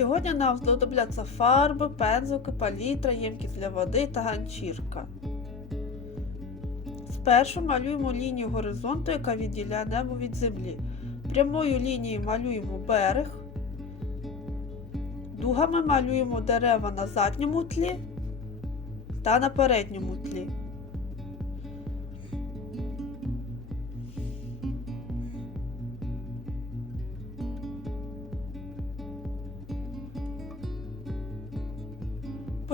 Сьогодні нам знадобляться фарби, пензлики, палітра, ємкість для води та ганчірка. Спершу малюємо лінію горизонту, яка відділяє небо від землі. Прямою лінією малюємо берег. Дугами малюємо дерева на задньому тлі та на передньому тлі.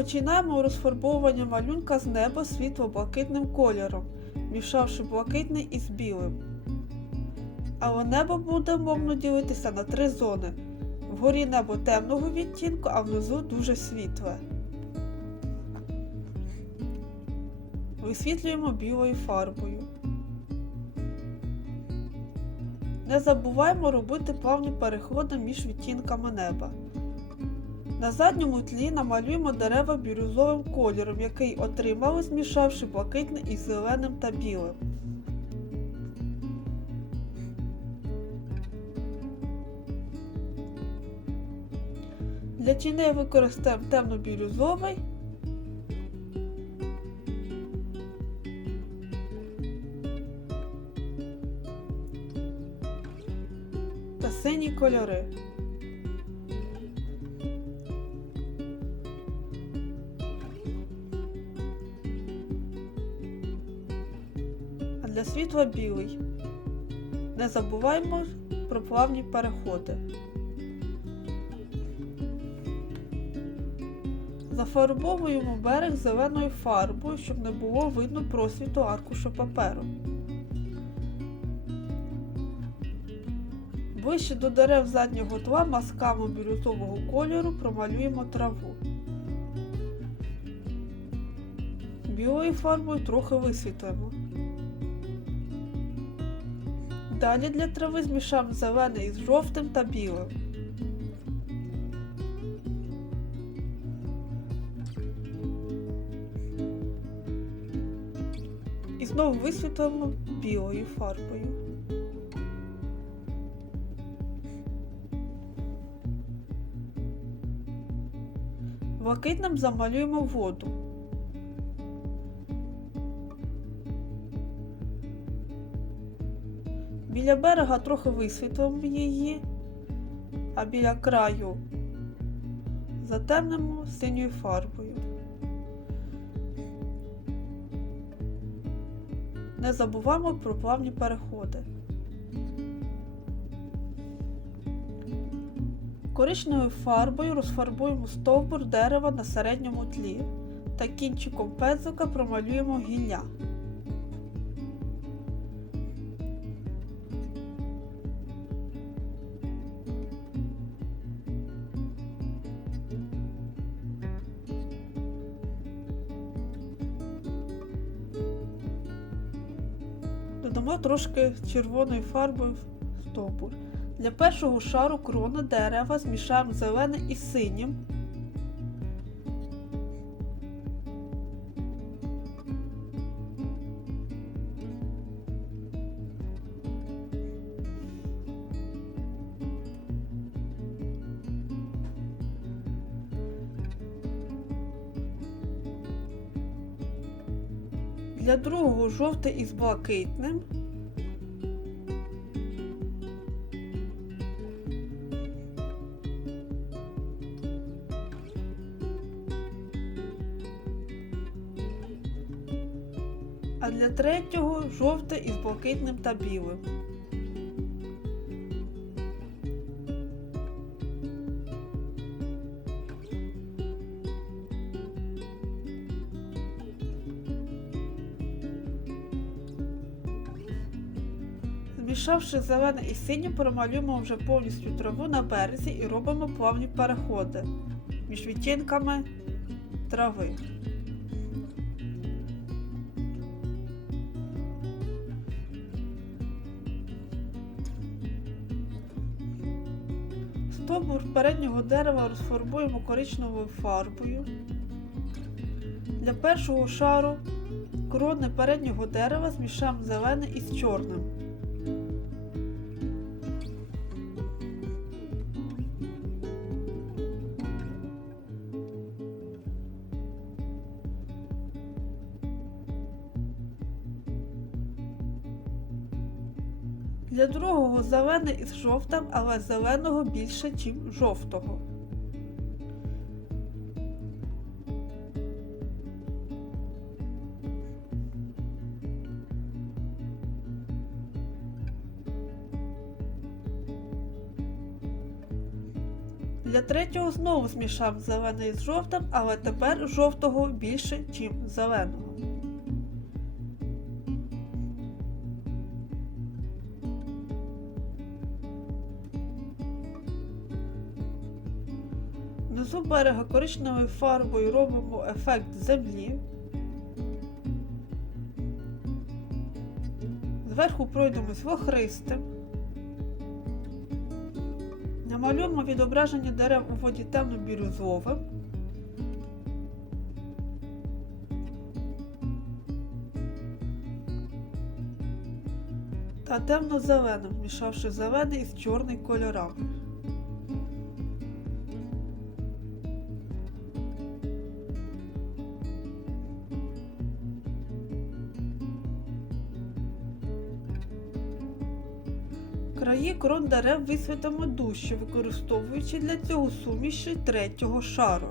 Починаємо розфарбовування малюнка з неба світло-блакитним кольором, мішавши блакитний із білим. Але небо буде умовно ділитися на три зони. Вгорі небо темного відтінку, а внизу дуже світле. Висвітлюємо білою фарбою. Не забуваємо робити плавні переходи між відтінками неба. На задньому тлі намалюємо дерева бірюзовим кольором, який отримали, змішавши блакитне із зеленим та білим. Для тіней використаємо темно-бірюзовий та сині кольори. А для світла білий. Не забуваємо про плавні переходи. Зафарбовуємо берег зеленою фарбою, щоб не було видно просвіту аркушу паперу. Ближче до дерев заднього тла мазками бірюзового кольору промалюємо траву. Білою фарбою трохи висвітлимо. Далі для трави змішаємо зелений із жовтим та білим. І знову висвітлимо білою фарбою. Блакитним замалюємо воду. Біля берега трохи висвітлимо її, а біля краю затемнимо синьою фарбою. Не забуваємо про плавні переходи. Коричневою фарбою розфарбуємо стовбур дерева на середньому тлі та кінчиком пензлика промалюємо гілля. Додамо трошки червоної фарби в стовбур. Для першого шару крони дерева змішаємо зелене і синім. Для другого жовте із блакитним. А для третього жовте із блакитним та білим. Змішавши зелене і синє, промалюємо вже повністю траву на березі і робимо плавні переходи між відтінками трави. Стовбур переднього дерева розфарбуємо коричневою фарбою. Для першого шару крони переднього дерева змішаємо зелене із чорним. Для другого зелений із жовтим, але зеленого більше, ніж жовтого. Для третього знову змішав зелений з жовтим, але тепер жовтого більше, ніж зеленого. Внизу берега коричневою фарбою робимо ефект землі. Зверху пройдемось вохристим. Намалюємо відображення дерев у воді темно-бірюзовим. Та темно-зеленим, змішавши зелений із чорний кольорами. Краї крон дерев висвітимо дужче, використовуючи для цього суміші третього шару.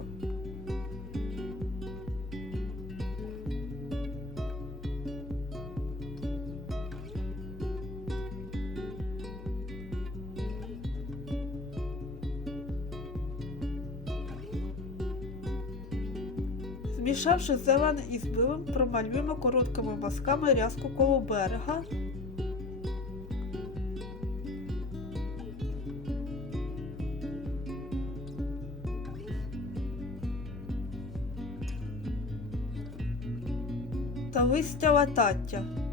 Змішавши зелене із білим, промалюємо короткими мазками рязку коло берега та листя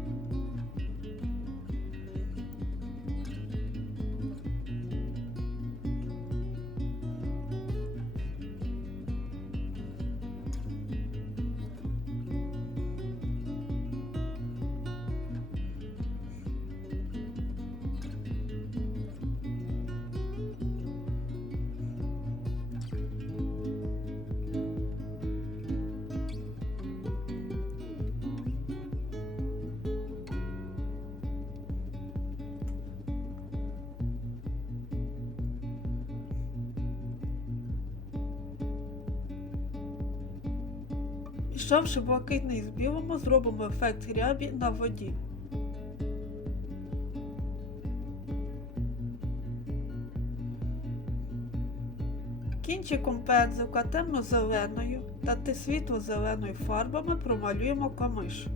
Мішавши блакитний з білим, зробимо ефект рябі на воді. Кінчиком пензлика темно-зеленою та світло-зеленою фарбами промалюємо камиш.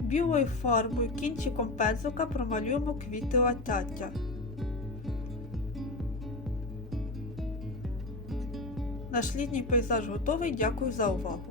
Білою фарбою кінчиком пензлика промалюємо квіти латаття. Наш літній пейзаж готовий. Дякую за увагу.